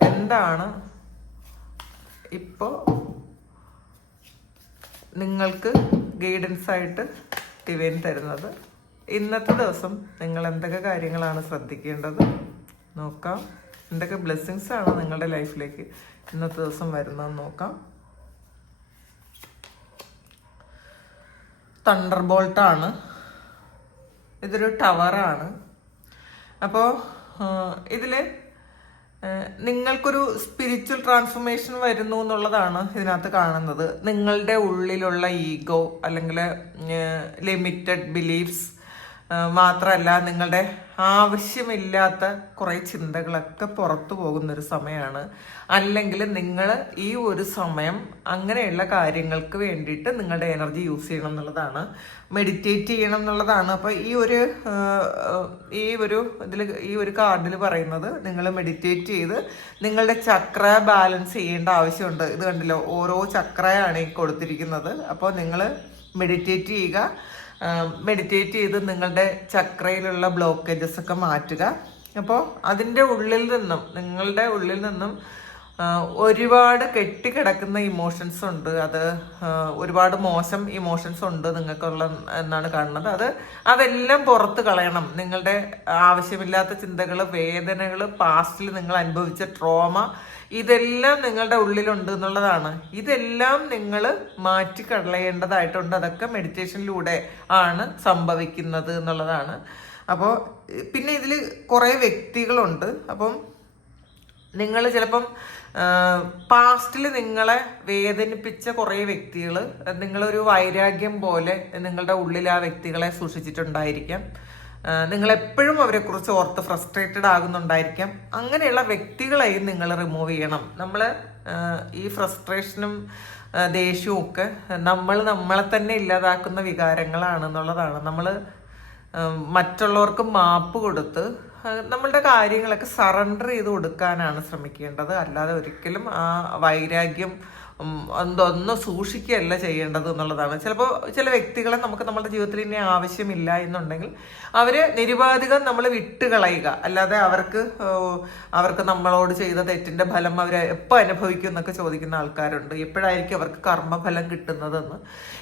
എന്താണ് ഇപ്പോൾ നിങ്ങൾക്ക് ഗൈഡൻസ് ആയിട്ട് ഡിവൈൻ തരുന്നത്? ഇന്നത്തെ ദിവസം നിങ്ങൾ എന്തൊക്കെ കാര്യങ്ങളാണ് ശ്രദ്ധിക്കേണ്ടത്? നോക്കാം. എന്തൊക്കെ ബ്ലെസ്സിങ്സ് ആണ് നിങ്ങളുടെ ലൈഫിലേക്ക് ഇന്നത്തെ ദിവസം വരുന്നതെന്ന് നോക്കാം. തണ്ടർ ബോൾട്ടാണ് ഇതൊരു ടവറാണ് അപ്പോൾ ഇതിൽ നിങ്ങൾക്കൊരു സ്പിരിച്വൽ ട്രാൻസ്ഫോർമേഷൻ വരുന്നു എന്നുള്ളതാണ് ഇതിനകത്ത് കാണുന്നത്. നിങ്ങളുടെ ഉള്ളിലുള്ള ഈഗോ അല്ലെങ്കിൽ ലിമിറ്റഡ് ബിലീഫ്സ് മാത്രമല്ല നിങ്ങളുടെ ആവശ്യമില്ലാത്ത കുറേ ചിന്തകളൊക്കെ പുറത്തു പോകുന്നൊരു സമയമാണ്. അല്ലെങ്കിൽ നിങ്ങൾ ഈ ഒരു സമയം അങ്ങനെയുള്ള കാര്യങ്ങൾക്ക് വേണ്ടിയിട്ട് നിങ്ങളുടെ എനർജി യൂസ് ചെയ്യണം എന്നുള്ളതാണ്. മെഡിറ്റേറ്റ് ചെയ്യണം എന്നുള്ളതാണ്. അപ്പോൾ ഈ ഒരു ഈ ഒരു ഇതിൽ ഈ ഒരു കാർഡിൽ പറയുന്നത് നിങ്ങൾ മെഡിറ്റേറ്റ് ചെയ്ത് നിങ്ങളുടെ ചക്ര ബാലൻസ് ചെയ്യേണ്ട ആവശ്യമുണ്ട്. ഇത് കണ്ടില്ല? ഓരോ ചക്രയാണ് ഈ കൊടുത്തിരിക്കുന്നത്. അപ്പോൾ നിങ്ങൾ മെഡിറ്റേറ്റ് ചെയ്യുക. മെഡിറ്റേറ്റ് ചെയ്ത് നിങ്ങളുടെ ചക്രയിലുള്ള ബ്ലോക്കേജസ് ഒക്കെ മാറ്റുക. അപ്പോൾ അതിന്റെ ഉള്ളിൽ നിന്നും നിങ്ങളുടെ ഉള്ളിൽ നിന്നും ഒരുപാട് കെട്ടിക്കിടക്കുന്ന ഇമോഷൻസ് ഉണ്ട്. അത് ഒരുപാട് മോശം ഇമോഷൻസ് ഉണ്ട് നിങ്ങൾക്കുള്ള എന്നാണ് കാണുന്നത്. അത് അതെല്ലാം പുറത്ത് കളയണം. നിങ്ങളുടെ ആവശ്യമില്ലാത്ത ചിന്തകൾ വേദനകൾ പാസ്റ്റിൽ നിങ്ങൾ അനുഭവിച്ച ട്രോമ ഇതെല്ലാം നിങ്ങളുടെ ഉള്ളിലുണ്ട് എന്നുള്ളതാണ്. ഇതെല്ലാം നിങ്ങൾ മാറ്റി കളയേണ്ടതായിട്ടുണ്ട് അതൊക്കെ മെഡിറ്റേഷനിലൂടെ ആണ് സംഭവിക്കുന്നത് എന്നുള്ളതാണ്. അപ്പോൾ പിന്നെ ഇതിൽ കുറേ വ്യക്തികളുണ്ട്. അപ്പം നിങ്ങൾ ചിലപ്പം പാസ്റ്റിൽ നിങ്ങളെ വേദനിപ്പിച്ച കുറേ വ്യക്തികൾ നിങ്ങളൊരു വൈരാഗ്യം പോലെ നിങ്ങളുടെ ഉള്ളിൽ ആ വ്യക്തികളെ സൂക്ഷിച്ചിട്ടുണ്ടായിരിക്കാം. നിങ്ങൾ എപ്പോഴും അവരെക്കുറിച്ച് ഓർത്ത് ഫ്രസ്ട്രേറ്റഡ് ആകുന്നുണ്ടായിരിക്കാം. അങ്ങനെയുള്ള വ്യക്തികളെയും നിങ്ങൾ റിമൂവ് ചെയ്യണം. നമ്മൾ ഈ ഫ്രസ്ട്രേഷനും ദേഷ്യവും ഒക്കെ നമ്മൾ നമ്മളെ തന്നെ ഇല്ലാതാക്കുന്ന വികാരങ്ങളാണെന്നുള്ളതാണ് നമ്മൾ മറ്റുള്ളവർക്ക് മാപ്പ് കൊടുത്ത് നമ്മളുടെ കാര്യങ്ങളൊക്കെ സറണ്ടർ ചെയ്ത് കൊടുക്കാനാണ് ശ്രമിക്കേണ്ടത്. അല്ലാതെ ഒരിക്കലും ആ വൈരാഗ്യം എന്തൊന്ന് സൂക്ഷിക്കുകയല്ല ചെയ്യേണ്ടത് എന്നുള്ളതാണ്. ചിലപ്പോൾ ചില വ്യക്തികളെ നമുക്ക് നമ്മുടെ ജീവിതത്തിൽ ഇനി ആവശ്യമില്ല എന്നുണ്ടെങ്കിൽ അവരെ നിരുപാധികം നമ്മൾ വിട്ടുകളയുക. അല്ലാതെ അവർക്ക് അവർക്ക് നമ്മളോട് ചെയ്ത തെറ്റിന്റെ ഫലം അവർ എപ്പോൾ അനുഭവിക്കും എന്നൊക്കെ ചോദിക്കുന്ന ആൾക്കാരുണ്ട്. എപ്പോഴായിരിക്കും അവർക്ക് കർമ്മഫലം കിട്ടുന്നതെന്ന്.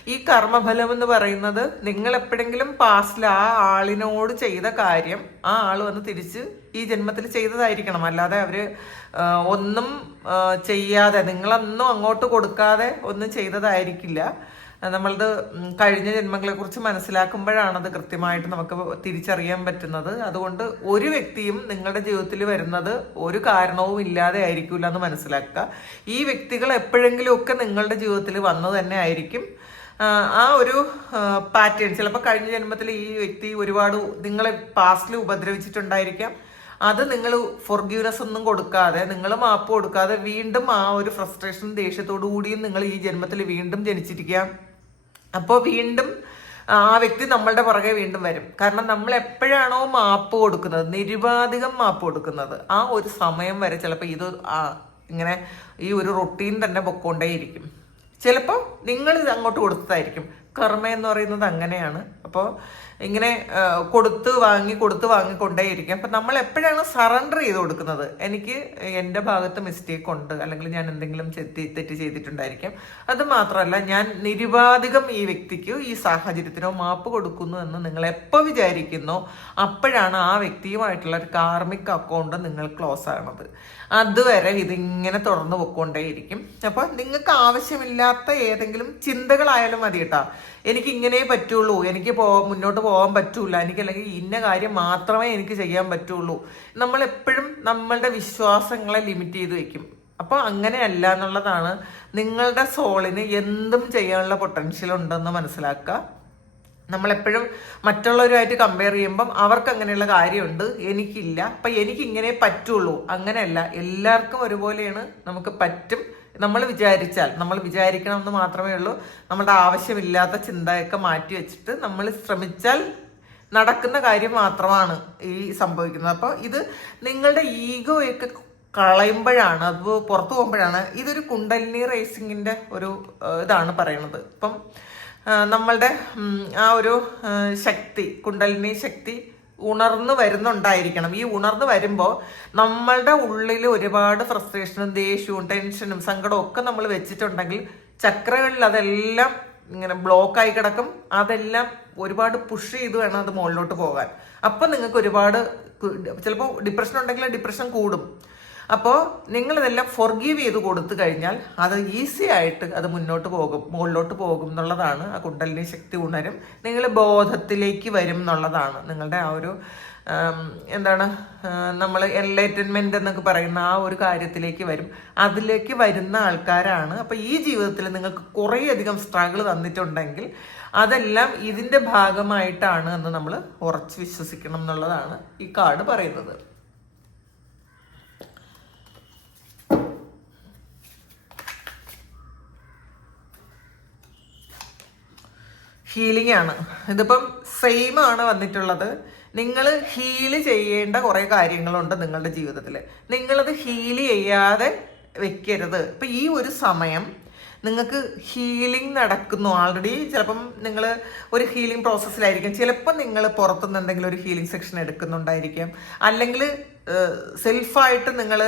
ഈ കർമ്മഫലം എന്ന് പറയുന്നത് നിങ്ങൾ എപ്പോഴെങ്കിലും പാസ്റ്റിൽ ആ ആളിനോട് ചെയ്ത കാര്യം ആ ആൾ വന്ന് തിരിച്ച് ഈ ജന്മത്തിൽ ചെയ്തതായിരിക്കണം. അല്ലാതെ അവർ ഒന്നും ചെയ്യാതെ നിങ്ങളൊന്നും അങ്ങോട്ട് കൊടുക്കാതെ ഒന്നും ചെയ്തതായിരിക്കില്ല. നമ്മളത് കഴിഞ്ഞ ജന്മങ്ങളെ കുറിച്ച് മനസ്സിലാക്കുമ്പോഴാണ് അത് കൃത്യമായിട്ട് നമുക്ക് തിരിച്ചറിയാൻ പറ്റുന്നത്. അതുകൊണ്ട് ഒരു വ്യക്തിയും നിങ്ങളുടെ ജീവിതത്തിൽ വരുന്നത് ഒരു കാരണവും ഇല്ലാതെ ആയിരിക്കില്ല എന്ന് മനസ്സിലാക്കുക. ഈ വ്യക്തികൾ എപ്പോഴെങ്കിലും ഒക്കെ നിങ്ങളുടെ ജീവിതത്തിൽ വന്നു തന്നെ ആയിരിക്കും. ആ ഒരു പാറ്റേൺ ചിലപ്പോൾ കഴിഞ്ഞ ജന്മത്തിൽ ഈ വ്യക്തി ഒരുപാട് നിങ്ങളെ പാസ്റ്റിൽ ഉപദ്രവിച്ചിട്ടുണ്ടായിരിക്കാം. അത് നിങ്ങൾ ഫൊർഗ്യൂനസ് ഒന്നും കൊടുക്കാതെ നിങ്ങൾ മാപ്പ് കൊടുക്കാതെ വീണ്ടും ആ ഒരു ഫ്രസ്ട്രേഷൻ ദേഷ്യത്തോടു കൂടിയും നിങ്ങൾ ഈ ജന്മത്തിൽ വീണ്ടും ജനിച്ചിരിക്കുക. അപ്പോൾ വീണ്ടും ആ വ്യക്തി നമ്മളുടെ പുറകെ വീണ്ടും വരും. കാരണം നമ്മൾ എപ്പോഴാണോ മാപ്പ് കൊടുക്കുന്നത് നിരുപാധികം മാപ്പ് കൊടുക്കുന്നത് ആ ഒരു സമയം വരെ ചിലപ്പോൾ ഇത് ഇങ്ങനെ ഈ ഒരു റൊട്ടീൻ തന്നെ പൊക്കോണ്ടേയിരിക്കും ചിലപ്പോൾ നിങ്ങൾ ഇത് അങ്ങോട്ട് കൊടുത്തതായിരിക്കും. കർമ്മ എന്ന് പറയുന്നത് അങ്ങനെയാണ്. അപ്പോൾ ഇങ്ങനെ കൊടുത്ത് വാങ്ങി കൊടുത്ത് വാങ്ങി കൊണ്ടേയിരിക്കും അപ്പം നമ്മൾ എപ്പോഴാണ് സറണ്ടർ ചെയ്ത് കൊടുക്കുന്നത്? എനിക്ക് എന്റെ ഭാഗത്ത് മിസ്റ്റേക്ക് ഉണ്ട്. അല്ലെങ്കിൽ ഞാൻ എന്തെങ്കിലും തെറ്റി തെറ്റ് ചെയ്തിട്ടുണ്ടായിരിക്കും. അത് മാത്രമല്ല ഞാൻ നിരുപാധികം ഈ വ്യക്തിക്ക് ഈ സാഹചര്യത്തിനോ മാപ്പ് കൊടുക്കുന്നു എന്ന് നിങ്ങൾ എപ്പോൾ വിചാരിക്കുന്നോ അപ്പോഴാണ് ആ വ്യക്തിയുമായിട്ടുള്ള ഒരു കാർമിക് അക്കൗണ്ട് നിങ്ങൾ ക്ലോസ് ആകുന്നത് അതുവരെ ഇതിങ്ങനെ തുറന്നു പൊക്കോണ്ടേയിരിക്കും. അപ്പോൾ നിങ്ങൾക്ക് ആവശ്യമില്ലാത്ത ഏതെങ്കിലും ചിന്തകളായാലും മതി കേട്ടോ. എനിക്ക് ഇങ്ങനെ പറ്റുള്ളൂ. എനിക്ക് പോ മുന്നോട്ട് പോകാൻ പറ്റൂല. എനിക്ക് അല്ലെങ്കിൽ ഇന്ന കാര്യം മാത്രമേ എനിക്ക് ചെയ്യാൻ പറ്റുള്ളൂ. നമ്മൾ എപ്പോഴും നമ്മളുടെ വിശ്വാസങ്ങളെ ലിമിറ്റ് ചെയ്ത് വെക്കും. അപ്പോൾ അങ്ങനെയല്ല എന്നുള്ളതാണ് നിങ്ങളുടെ സോളിന് എന്തും ചെയ്യാനുള്ള പൊട്ടൻഷ്യൽ ഉണ്ടെന്ന് മനസ്സിലാക്കുക. നമ്മളെപ്പോഴും മറ്റുള്ളവരുമായിട്ട് കമ്പയർ ചെയ്യുമ്പം അവർക്ക് അങ്ങനെയുള്ള കാര്യമുണ്ട് എനിക്കില്ല. അപ്പം എനിക്ക് ഇങ്ങനെ പറ്റുള്ളൂ. അങ്ങനെയല്ല. എല്ലാവർക്കും ഒരുപോലെയാണ് നമുക്ക് പറ്റും. നമ്മൾ വിചാരിച്ചാൽ നമ്മൾ വിചാരിക്കണം എന്ന് മാത്രമേ ഉള്ളൂ. നമ്മുടെ ആവശ്യമില്ലാത്ത ചിന്തയൊക്കെ മാറ്റി വെച്ചിട്ട് നമ്മൾ ശ്രമിച്ചാൽ നടക്കുന്ന കാര്യം മാത്രമാണ് ഈ സംഭവിക്കുന്നത്. അപ്പോൾ ഇത് നിങ്ങളുടെ ഈഗോയൊക്കെ കളയുമ്പോഴാണ് അത് പുറത്തു പോകുമ്പോഴാണ് ഇതൊരു കുണ്ടലിനി റേസിങ്ങിന്റെ ഒരു ഇതാണ് പറയുന്നത്. ഇപ്പം നമ്മളുടെ ആ ഒരു ശക്തി കുണ്ടലിനി ശക്തി ഉണർന്നു വരുന്നുണ്ടായിരിക്കണം. ഈ ഉണർന്നു വരുമ്പോൾ നമ്മളുടെ ഉള്ളിൽ ഒരുപാട് ഫ്രസ്ട്രേഷനും ദേഷ്യവും ടെൻഷനും സങ്കടവും ഒക്കെ നമ്മൾ വെച്ചിട്ടുണ്ടെങ്കിൽ ചക്രകളിൽ അതെല്ലാം ഇങ്ങനെ ബ്ലോക്കായി കിടക്കും. അതെല്ലാം ഒരുപാട് പുഷ് ചെയ്ത് വേണം അത് മുകളിലോട്ട് പോകാൻ. അപ്പം നിങ്ങൾക്ക് ഒരുപാട് ചിലപ്പോൾ ഡിപ്രഷൻ ഉണ്ടെങ്കിൽ ഡിപ്രഷൻ കൂടും. അപ്പോൾ നിങ്ങളിതെല്ലാം ഫൊർഗീവ് ചെയ്ത് കൊടുത്തു കഴിഞ്ഞാൽ അത് ഈസി ആയിട്ട് അത് മുന്നോട്ട് പോകും മുകളിലോട്ട് പോകും എന്നുള്ളതാണ് ആ കുണ്ടലിനി ശക്തി ഉണരും. നിങ്ങൾ ബോധത്തിലേക്ക് വരും എന്നുള്ളതാണ്. നിങ്ങളുടെ ആ ഒരു എന്താണ് നമ്മൾ എൻലൈറ്റൻമെന്റ് എന്നൊക്കെ പറയുന്ന ആ ഒരു കാര്യത്തിലേക്ക് വരും. അതിലേക്ക് വരുന്ന ആൾക്കാരാണ്. അപ്പോൾ ഈ ജീവിതത്തിൽ നിങ്ങൾക്ക് കുറേയധികം സ്ട്രഗിൾ തന്നിട്ടുണ്ടെങ്കിൽ അതെല്ലാം ഇതിന്റെ ഭാഗമായിട്ടാണ് എന്ന് നമ്മൾ ഉറച്ച് വിശ്വസിക്കണം എന്നുള്ളതാണ് ഈ കാർഡ് പറയുന്നത്. ഹീലിംഗ് ആണ്. ഇതിപ്പം സെയിം ആണ് വന്നിട്ടുള്ളത്. നിങ്ങൾ ഹീൽ ചെയ്യേണ്ട കുറേ കാര്യങ്ങളുണ്ട് നിങ്ങളുടെ ജീവിതത്തിൽ നിങ്ങളത് ഹീൽ ചെയ്യാതെ വെക്കരുത്. ഇപ്പം ഈ ഒരു സമയം നിങ്ങൾക്ക് ഹീലിംഗ് നടക്കുന്നു ആൾറെഡി ചിലപ്പം നിങ്ങൾ ഒരു ഹീലിംഗ് പ്രോസസ്സിലായിരിക്കും ചിലപ്പോൾ നിങ്ങൾ പുറത്തുനിന്ന് എന്തെങ്കിലും ഒരു ഹീലിംഗ് സെക്ഷൻ എടുക്കുന്നുണ്ടായിരിക്കാം. അല്ലെങ്കിൽ സെൽഫായിട്ട് നിങ്ങൾ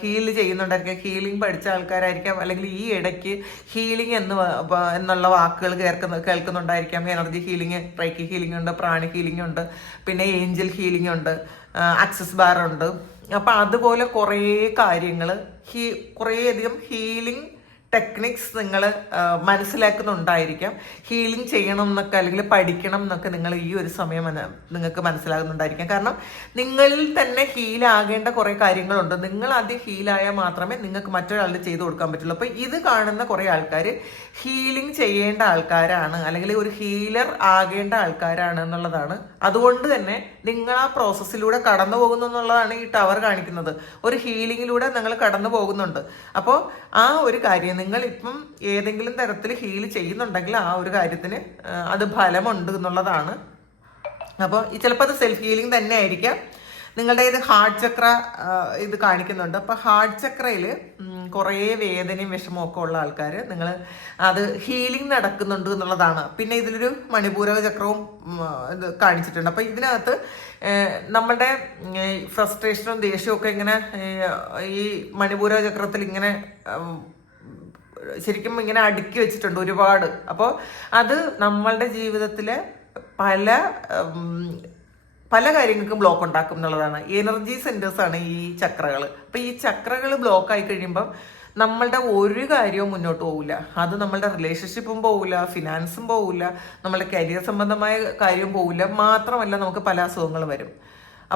ഹീൽ ചെയ്യുന്നുണ്ടായിരിക്കാം. ഹീലിംഗ് പഠിച്ച ആൾക്കാരായിരിക്കാം. അല്ലെങ്കിൽ ഈ ഇടയ്ക്ക് ഹീലിംഗ് എന്ന് എന്നുള്ള വാക്കുകൾ കേൾക്കുന്ന കേൾക്കുന്നുണ്ടായിരിക്കാം. എനർജി ഹീലിംഗ് റൈക്കി ഹീലിംഗ് ഉണ്ട് പ്രാണി ഹീലിംഗ് ഉണ്ട് പിന്നെ ഏഞ്ചൽ ഹീലിംഗ് ഉണ്ട് ആക്സസ് ബാർ ഉണ്ട്. അപ്പം അതുപോലെ കുറേ കാര്യങ്ങൾ ഹീ കുറേയധികം ഹീലിംഗ് ടെക്നിക്സ് നിങ്ങൾ മനസ്സിലാക്കുന്നുണ്ടായിരിക്കാം. ഹീലിംഗ് ചെയ്യണം എന്നൊക്കെ അല്ലെങ്കിൽ പഠിക്കണം എന്നൊക്കെ നിങ്ങൾ ഈ ഒരു സമയം നിങ്ങൾക്ക് മനസ്സിലാകുന്നുണ്ടായിരിക്കാം. കാരണം നിങ്ങളിൽ തന്നെ ഹീലാകേണ്ട കുറേ കാര്യങ്ങളുണ്ട്. നിങ്ങൾ ആദ്യം ഹീലായാൽ മാത്രമേ നിങ്ങൾക്ക് മറ്റൊരാളുടെ ചെയ്തു കൊടുക്കാൻ പറ്റുള്ളൂ. അപ്പോൾ ഇത് കാണുന്ന കുറേ ആൾക്കാർ ഹീലിംഗ് ചെയ്യേണ്ട ആൾക്കാരാണ് അല്ലെങ്കിൽ ഒരു ഹീലർ ആകേണ്ട ആൾക്കാരാണ് എന്നുള്ളതാണ്. അതുകൊണ്ട് തന്നെ നിങ്ങൾ ആ പ്രോസസ്സിലൂടെ കടന്നു പോകുന്നു എന്നുള്ളതാണ് ഈ ടവർ കാണിക്കുന്നത്. ഒരു ഹീലിങ്ങിലൂടെ നിങ്ങൾ കടന്നു പോകുന്നുണ്ട്. അപ്പോൾ ആ ഒരു കാര്യം നിങ്ങൾ ഇപ്പം ഏതെങ്കിലും തരത്തിൽ ഹീൽ ചെയ്യുന്നുണ്ടെങ്കിൽ ആ ഒരു കാര്യത്തിന് അത് ഫലമുണ്ട് എന്നുള്ളതാണ്. അപ്പോൾ ചിലപ്പോൾ അത് സെൽഫ് ഹീലിംഗ് തന്നെ ആയിരിക്കാം. നിങ്ങളുടെ ഇത് ഹാർട്ട് ചക്ര ഇത് കാണിക്കുന്നുണ്ട്. അപ്പോൾ ഹാർട്ട് ചക്രയിൽ കുറേ വേദനയും വിഷമവും ഒക്കെ ഉള്ള ആൾക്കാർ നിങ്ങൾ അത് ഹീലിംഗ് നടക്കുന്നുണ്ട് എന്നുള്ളതാണ്. പിന്നെ ഇതിലൊരു മണിപൂരക ചക്രവും ഇത് കാണിച്ചിട്ടുണ്ട്. അപ്പോൾ ഇതിനകത്ത് നമ്മളുടെ ഫ്രസ്ട്രേഷനും ദേഷ്യവും ഒക്കെ ഇങ്ങനെ ഈ മണിപൂരക ചക്രത്തിൽ ഇങ്ങനെ ശരിക്കും ഇങ്ങനെ അടുക്കി വെച്ചിട്ടുണ്ട് ഒരുപാട്. അപ്പോൾ അത് നമ്മളുടെ ജീവിതത്തിലെ പല പല കാര്യങ്ങൾക്കും ബ്ലോക്ക് ഉണ്ടാക്കും എന്നുള്ളതാണ്. എനർജി സെന്റേഴ്സ് ആണ് ഈ ചക്രകൾ അപ്പോൾ ഈ ചക്രകൾ ബ്ലോക്ക് ആയി കഴിയുമ്പം നമ്മളുടെ ഒരു കാര്യവും മുന്നോട്ട് പോകില്ല അത് നമ്മളുടെ റിലേഷൻഷിപ്പും പോകില്ല ഫിനാൻസും പോകില്ല നമ്മളുടെ കരിയർ സംബന്ധമായ കാര്യവും പോകില്ല മാത്രമല്ല നമുക്ക് പല അസുഖങ്ങളും വരും.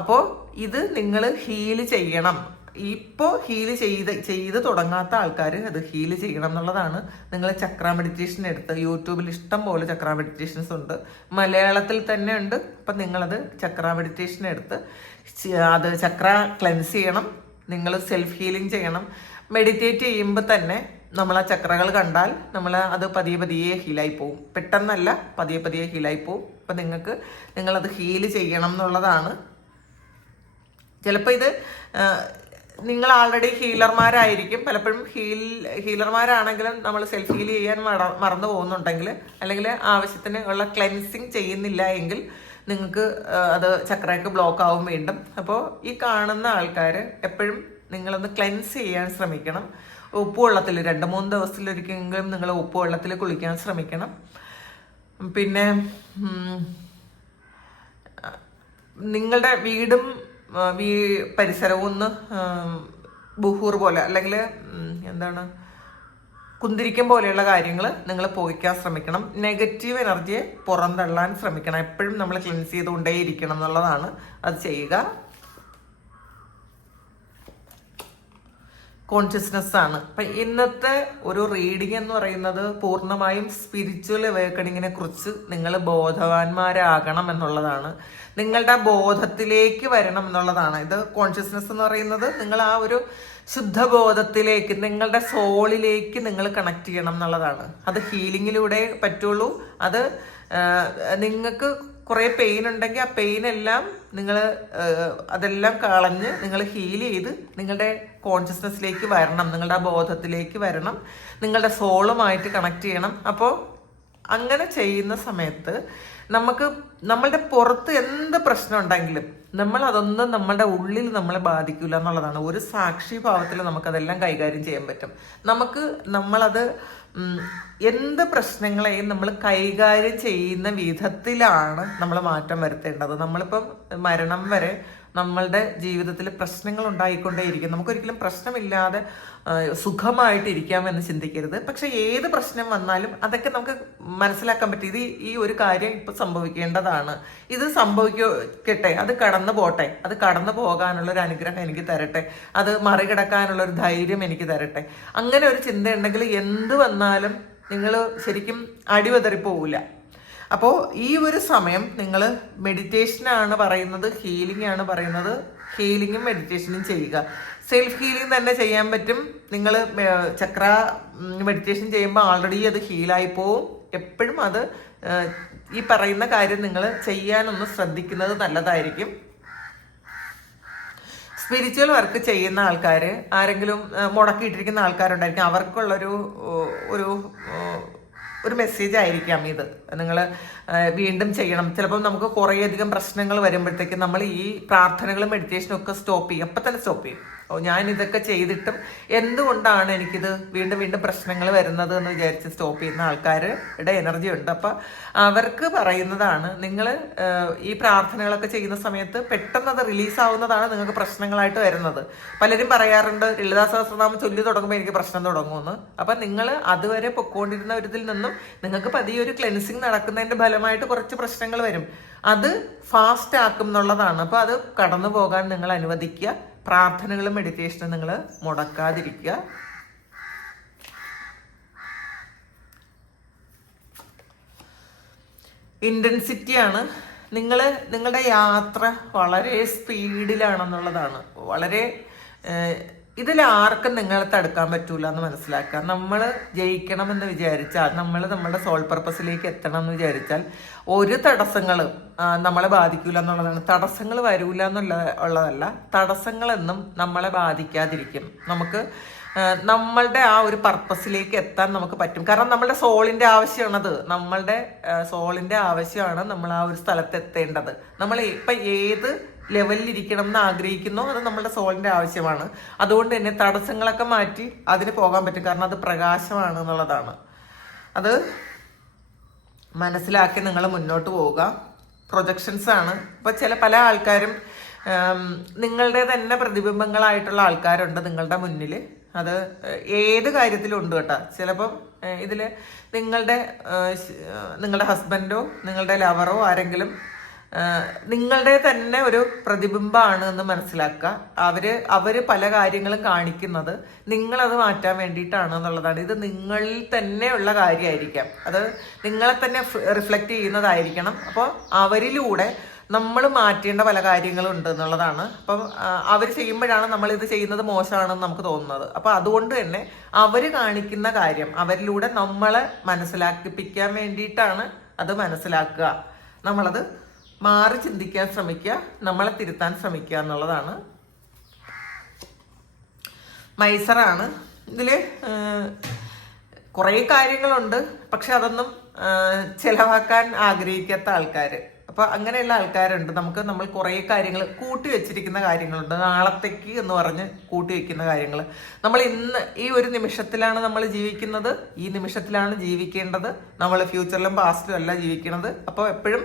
അപ്പോൾ ഇത് നിങ്ങൾ ഹീൽ ചെയ്യണം. ഇപ്പോൾ ഹീൽ ചെയ്ത് ചെയ്ത് തുടങ്ങാത്ത ആൾക്കാർ അത് ഹീൽ ചെയ്യണം എന്നുള്ളതാണ് നിങ്ങൾ ചക്ര മെഡിറ്റേഷൻ എടുത്ത് യൂട്യൂബിൽ ഇഷ്ടം പോലെ ചക്ര മെഡിറ്റേഷൻസ് ഉണ്ട്. മലയാളത്തിൽ തന്നെ ഉണ്ട്. അപ്പം നിങ്ങളത് ചക്ര മെഡിറ്റേഷൻ എടുത്ത് അത് ചക്ര ക്ലെൻസ് ചെയ്യണം. നിങ്ങൾ സെൽഫ് ഹീലിംഗ് ചെയ്യണം. മെഡിറ്റേറ്റ് ചെയ്യുമ്പോൾ തന്നെ നമ്മൾ ആ ചക്രകൾ കണ്ടാൽ നമ്മൾ അത് പതിയെ പതിയെ ഹീലായി പോവും. പെട്ടെന്നല്ല പതിയെ പതിയെ ഹീലായി പോവും. അപ്പം നിങ്ങൾക്ക് നിങ്ങളത് ഹീൽ ചെയ്യണം എന്നുള്ളതാണ്. ചിലപ്പോൾ ഇത് നിങ്ങൾ ആൾറെഡി ഹീലർമാരായിരിക്കും പലപ്പോഴും ഹീൽ ഹീലർമാരാണെങ്കിലും നമ്മൾ സെൽഫ് ഹീൽ ചെയ്യാൻ മറ മറന്നു പോകുന്നുണ്ടെങ്കിൽ അല്ലെങ്കിൽ ആവശ്യത്തിന് ഉള്ള ക്ലെൻസിങ് ചെയ്യുന്നില്ല എങ്കിൽ നിങ്ങൾക്ക് അത് ചക്രയ്ക്ക് ബ്ലോക്ക് ആവും വീണ്ടും. അപ്പോൾ ഈ കാണുന്ന ആൾക്കാർ എപ്പോഴും നിങ്ങളൊന്ന് ക്ലെൻസ് ചെയ്യാൻ ശ്രമിക്കണം. ഉപ്പ് വെള്ളത്തിൽ രണ്ട് മൂന്ന് ദിവസത്തിലൊരിക്കലെങ്കിലും നിങ്ങൾ ഉപ്പ് വെള്ളത്തിൽ കുളിക്കാൻ ശ്രമിക്കണം. പിന്നെ നിങ്ങളുടെ വീടും വീ പരിസരവും ഒന്ന് ബുഹൂർ പോലെ അല്ലെങ്കിൽ എന്താണ് കുന്തിരിക്കം പോലെയുള്ള കാര്യങ്ങൾ നിങ്ങൾ പോയിക്കാൻ ശ്രമിക്കണം. നെഗറ്റീവ് എനർജിയെ പുറന്തള്ളാൻ ശ്രമിക്കണം. എപ്പോഴും നമ്മൾ ക്ലീൻസ് ചെയ്തുകൊണ്ടേയിരിക്കണം എന്നുള്ളതാണ് അത് ചെയ്യുക. കോൺഷ്യസ്നെസ് ആണ്. അപ്പൊ ഇന്നത്തെ ഒരു റീഡിംഗ് എന്ന് പറയുന്നത് പൂർണമായും സ്പിരിച്വൽ അവേക്കണിങ്ങിനെ കുറിച്ച് നിങ്ങൾ ബോധവാന്മാരാകണം എന്നുള്ളതാണ്. നിങ്ങളുടെ ബോധത്തിലേക്ക് വരണം എന്നുള്ളതാണ്. ഇത് കോൺഷ്യസ്നെസ് എന്ന് പറയുന്നത് നിങ്ങൾ ആ ഒരു ശുദ്ധബോധത്തിലേക്ക് നിങ്ങളുടെ സോളിലേക്ക് നിങ്ങൾ കണക്ട് ചെയ്യണം എന്നുള്ളതാണ്. അത് ഹീലിങ്ങിലൂടെ പറ്റുള്ളൂ. അത് നിങ്ങൾക്ക് കുറേ പെയിൻ ഉണ്ടെങ്കിൽ ആ പെയിൻ എല്ലാം നിങ്ങൾ അതെല്ലാം കളഞ്ഞ് നിങ്ങൾ ഹീൽ ചെയ്ത് നിങ്ങളുടെ കോൺഷ്യസ്നെസ്സിലേക്ക് വരണം നിങ്ങളുടെ ബോധത്തിലേക്ക് വരണം നിങ്ങളുടെ സോളുമായിട്ട് കണക്ട് ചെയ്യണം. അപ്പോൾ അങ്ങനെ ചെയ്യുന്ന സമയത്ത് നമുക്ക് നമ്മളുടെ പുറത്ത് എന്ത് പ്രശ്നം ഉണ്ടെങ്കിലും നമ്മൾ അതൊന്നും നമ്മളുടെ ഉള്ളിൽ നമ്മളെ ബാധിക്കില്ല എന്നുള്ളതാണ്. ഒരു സാക്ഷി ഭാവത്തിൽ നമുക്കതെല്ലാം കൈകാര്യം ചെയ്യാൻ പറ്റും. നമുക്ക് നമ്മളത് എന്ത് പ്രശ്നങ്ങളെയും നമ്മൾ കൈകാര്യം ചെയ്യുന്ന വിധത്തിലാണ് നമ്മൾ മാറ്റം വരുത്തേണ്ടത്. നമ്മളിപ്പം മരണം വരെ നമ്മളുടെ ജീവിതത്തിൽ പ്രശ്നങ്ങൾ ഉണ്ടായിക്കൊണ്ടേയിരിക്കും. നമുക്കൊരിക്കലും പ്രശ്നമില്ലാതെ സുഖമായിട്ട് ഇരിക്കാമെന്ന് ചിന്തിക്കരുത്. പക്ഷെ ഏത് പ്രശ്നം വന്നാലും അതൊക്കെ നമുക്ക് മനസ്സിലാക്കാൻ പറ്റും. ഈ ഒരു കാര്യം ഇപ്പൊ സംഭവിക്കേണ്ടതാണ്. ഇത് സംഭവിക്കട്ടെ അത് കടന്നു പോട്ടെ അത് കടന്നു പോകാനുള്ള ഒരു അനുഗ്രഹം എനിക്ക് തരട്ടെ അത് മറികടക്കാനുള്ള ഒരു ധൈര്യം എനിക്ക് തരട്ടെ. അങ്ങനെ ഒരു ചിന്ത ഉണ്ടെങ്കിൽ എന്ത് വന്നാലും നിങ്ങൾ ശരിക്കും അടിവതറി പോവില്ല അപ്പോൾ ഈ ഒരു സമയം നിങ്ങൾ മെഡിറ്റേഷനാണ് പറയുന്നത് ഹീലിംഗ് ആണ് പറയുന്നത്. ഹീലിങ്ങും മെഡിറ്റേഷനും ചെയ്യുക. സെൽഫ് ഹീലിംഗ് തന്നെ ചെയ്യാൻ പറ്റും. നിങ്ങൾ ചക്ര മെഡിറ്റേഷൻ ചെയ്യുമ്പോൾ ആൾറെഡി അത് ഹീലായി പോവും. എപ്പോഴും അത് ഈ പറയുന്ന കാര്യം നിങ്ങൾ ചെയ്യാനൊന്ന് ശ്രദ്ധിക്കുന്നത് നല്ലതായിരിക്കും. സ്പിരിച്വൽ വർക്ക് ചെയ്യുന്ന ആൾക്കാർ ആരെങ്കിലും മുടക്കിയിട്ടിരിക്കുന്ന ആൾക്കാരുണ്ടായിരിക്കും. അവർക്കുള്ളൊരു ഒരു ഒരു മെസ്സേജ് ആയിരിക്കാം ഇത്. നിങ്ങൾ വീണ്ടും ചെയ്യണം. ചിലപ്പോൾ നമുക്ക് കുറേയധികം പ്രശ്നങ്ങൾ വരുമ്പോഴത്തേക്കും നമ്മൾ ഈ പ്രാർത്ഥനകളും മെഡിറ്റേഷനും ഒക്കെ സ്റ്റോപ്പ് ചെയ്യും. അപ്പം തന്നെ സ്റ്റോപ്പ് ചെയ്യും? ഞാൻ ഇതൊക്കെ ചെയ്തിട്ടും എന്തുകൊണ്ടാണ് എനിക്കിത് വീണ്ടും വീണ്ടും പ്രശ്നങ്ങൾ വരുന്നത് എന്ന് വിചാരിച്ച് സ്റ്റോപ്പ് ചെയ്യുന്ന ആൾക്കാരുടെ എനർജി ഉണ്ട്. അപ്പം അവർക്ക് പറയുന്നതാണ് നിങ്ങൾ ഈ പ്രാർത്ഥനകളൊക്കെ ചെയ്യുന്ന സമയത്ത് പെട്ടെന്ന് അത് റിലീസാവുന്നതാണ് നിങ്ങൾക്ക് പ്രശ്നങ്ങളായിട്ട് വരുന്നത്. പലരും പറയാറുണ്ട് ലളിതാ സഹസ്രനാമം ചൊല്ലി തുടങ്ങുമ്പോൾ എനിക്ക് പ്രശ്നം തുടങ്ങുമെന്ന്. അപ്പം നിങ്ങൾ അതുവരെ പൊക്കോണ്ടിരുന്ന ഒരു ഇതിൽ നിന്നും നിങ്ങൾക്ക് പതിയെ ഒരു ക്ലെൻസിങ് നടക്കുന്നതിന്റെ ഫലമായിട്ട് കുറച്ച് പ്രശ്നങ്ങൾ വരും. അത് ഫാസ്റ്റ് ആക്കും എന്നുള്ളതാണ്. അപ്പോൾ അത് കടന്നു പോകാൻ നിങ്ങൾ അനുവദിക്കുക. പ്രാർത്ഥനകളും മെഡിറ്റേഷനും നിങ്ങൾ മുടക്കാതിരിക്കുക. ഇന്റൻസിറ്റിയാണ് നിങ്ങൾ നിങ്ങളുടെ യാത്ര വളരെ സ്പീഡിലാണെന്നുള്ളതാണ് വളരെ ഇതിൽ ആർക്കും നിങ്ങളെ തടുക്കാൻ പറ്റൂല എന്ന് മനസ്സിലാക്കുക. നമ്മൾ ജയിക്കണമെന്ന് വിചാരിച്ചാൽ നമ്മൾ നമ്മുടെ സോൾ പർപ്പസിലേക്ക് എത്തണം എന്ന് വിചാരിച്ചാൽ ഒരു തടസ്സങ്ങളും നമ്മളെ ബാധിക്കൂല എന്നുള്ളതാണ് തടസ്സങ്ങൾ വരൂല എന്നുള്ള ഉള്ളതല്ല. തടസ്സങ്ങളെന്നും നമ്മളെ ബാധിക്കാതിരിക്കും. നമുക്ക് നമ്മളുടെ ആ ഒരു പർപ്പസിലേക്ക് എത്താൻ നമുക്ക് പറ്റും. കാരണം നമ്മളുടെ സോളിന്റെ ആവശ്യമാണത്. നമ്മളുടെ സോളിന്റെ ആവശ്യമാണ് നമ്മൾ ആ ഒരു സ്ഥലത്ത് എത്തേണ്ടത് നമ്മൾ ഇപ്പം ഏത് ലെവലിൽ ഇരിക്കണം എന്ന് ആഗ്രഹിക്കുന്നോ. അത് നമ്മളുടെ സോളിന്റെ ആവശ്യമാണ്. അതുകൊണ്ട് തന്നെ തടസ്സങ്ങളൊക്കെ മാറ്റി അതിന് പോകാൻ പറ്റും. കാരണം അത് പ്രകാശമാണ് എന്നുള്ളതാണ്. അത് മനസ്സിലാക്കി നിങ്ങൾ മുന്നോട്ട് പോവുക. പ്രൊജക്ഷൻസ് ആണ്. ഇപ്പൊ ചില പല ആൾക്കാരും നിങ്ങളുടെ തന്നെ പ്രതിബിംബങ്ങളായിട്ടുള്ള ആൾക്കാരുണ്ട് നിങ്ങളുടെ മുന്നിൽ അത് ഏത് കാര്യത്തിലും ഉണ്ട് കേട്ടോ. ചിലപ്പം ഇതിൽ നിങ്ങളുടെ നിങ്ങളുടെ ഹസ്ബൻഡോ നിങ്ങളുടെ ലവറോ ആരെങ്കിലും നിങ്ങളുടെ തന്നെ ഒരു പ്രതിബിംബമാണ് എന്ന് മനസ്സിലാക്കുക. അവർ അവർ പല കാര്യങ്ങളും കാണിക്കുന്നത് നിങ്ങളത് മാറ്റാൻ വേണ്ടിയിട്ടാണ് എന്നുള്ളതാണ്. ഇത് നിങ്ങളിൽ തന്നെ ഉള്ള കാര്യമായിരിക്കാം. അത് നിങ്ങളെ തന്നെ റിഫ്ലക്റ്റ് ചെയ്യുന്നതായിരിക്കണം. അപ്പോൾ അവരിലൂടെ നമ്മൾ മാറ്റേണ്ട പല കാര്യങ്ങളും ഉണ്ട് എന്നുള്ളതാണ്. അപ്പം അവർ ചെയ്യുമ്പോഴാണ് നമ്മൾ ഇത് ചെയ്യുന്നത് മോശമാണെന്ന് നമുക്ക് തോന്നുന്നത്. അപ്പം അതുകൊണ്ട് തന്നെ അവർ കാണിക്കുന്ന കാര്യം അവരിലൂടെ നമ്മളെ മനസ്സിലാക്കിപ്പിക്കാൻ വേണ്ടിയിട്ടാണ് അത് മനസ്സിലാക്കുക. നമ്മളത് മാറി ചിന്തിക്കാൻ ശ്രമിക്കുക നമ്മളെ തിരുത്താൻ ശ്രമിക്കുക എന്നുള്ളതാണ്. മൈസറാണ്. ഇതിൽ കുറേ കാര്യങ്ങളുണ്ട്. പക്ഷെ അതൊന്നും ചിലവാക്കാൻ ആഗ്രഹിക്കാത്ത ആൾക്കാർ അപ്പൊ അങ്ങനെയുള്ള ആൾക്കാരുണ്ട്. നമുക്ക് നമ്മൾ കുറേ കാര്യങ്ങൾ കൂട്ടി വെച്ചിരിക്കുന്ന കാര്യങ്ങളുണ്ട്. നാളത്തേക്ക് എന്ന് പറഞ്ഞ് കൂട്ടി വെക്കുന്ന കാര്യങ്ങൾ നമ്മൾ ഇന്ന് ഈ ഒരു നിമിഷത്തിലാണ് നമ്മൾ ജീവിക്കുന്നത്. ഈ നിമിഷത്തിലാണ് ജീവിക്കേണ്ടത്. നമ്മൾ ഫ്യൂച്ചറിലും പാസ്റ്റിലും അല്ല ജീവിക്കുന്നത് അപ്പോൾ എപ്പോഴും